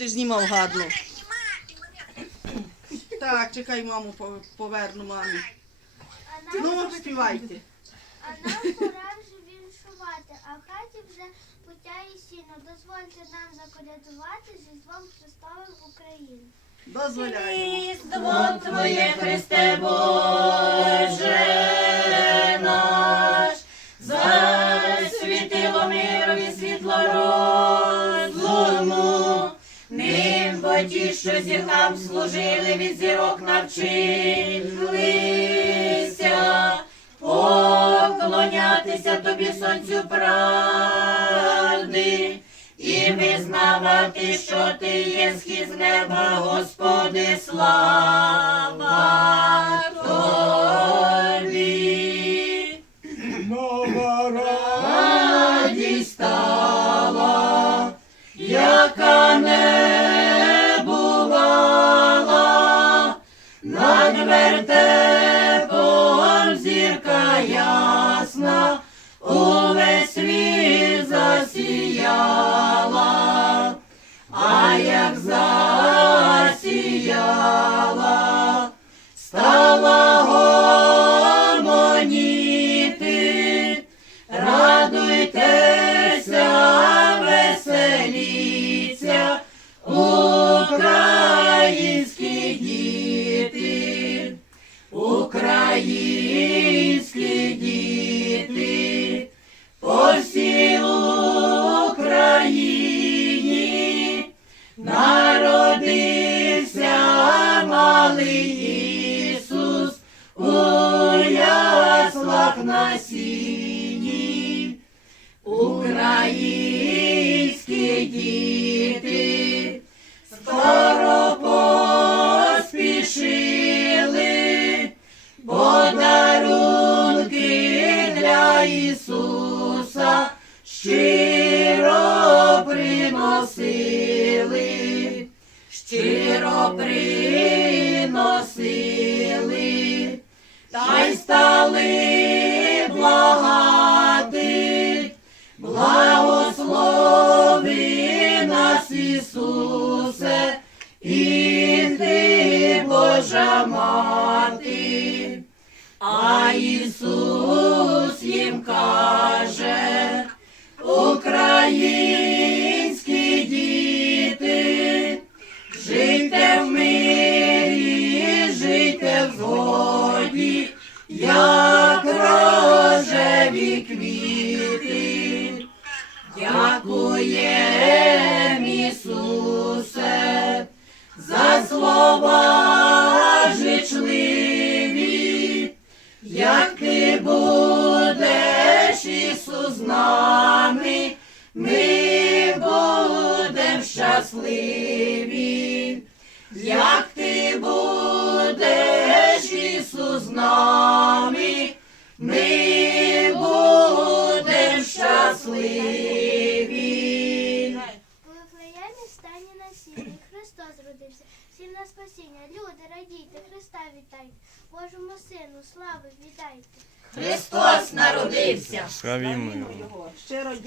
будеш знімав гадло. Так, чекай, маму по- поверну мамі. А нам, Ну, співайте. а нам пора вже віншувати, а в хаті вже пуття і сіно. Дозвольте нам заколядувати з Різдвом Христовим Україну. Дозволяємо. Різдво Твоє, Христе Боже ті, що зіркам служили, від зірок навчилися, поклонятися тобі, сонцю правди. І визнавати, що ти є схід з неба, Господи, слава тобі. Нова Радість стала, яка не світ засіяла, малий Ісус у яслах на сіні. Українські діти скоро поспішили подарунки для Ісуса щиро приносили, щиро приносили, Божа мати. А Ісус їм каже, українські діти, жийте в мирі, жийте в згоді, як рожеві квіти. Дякуєм, Ісусе, за слова жичливі, як ти будеш, Ісус, з нами, ми будем щасливі, як ти будеш, Ісус, з нами, ми будем щасливі. Вифлеємі стані на Христос родився, всім на спасіння. Люди, радійте, Христа вітайте, Божому Сину, слави віддайте. Христос народився. Славімо його. Його. Щиро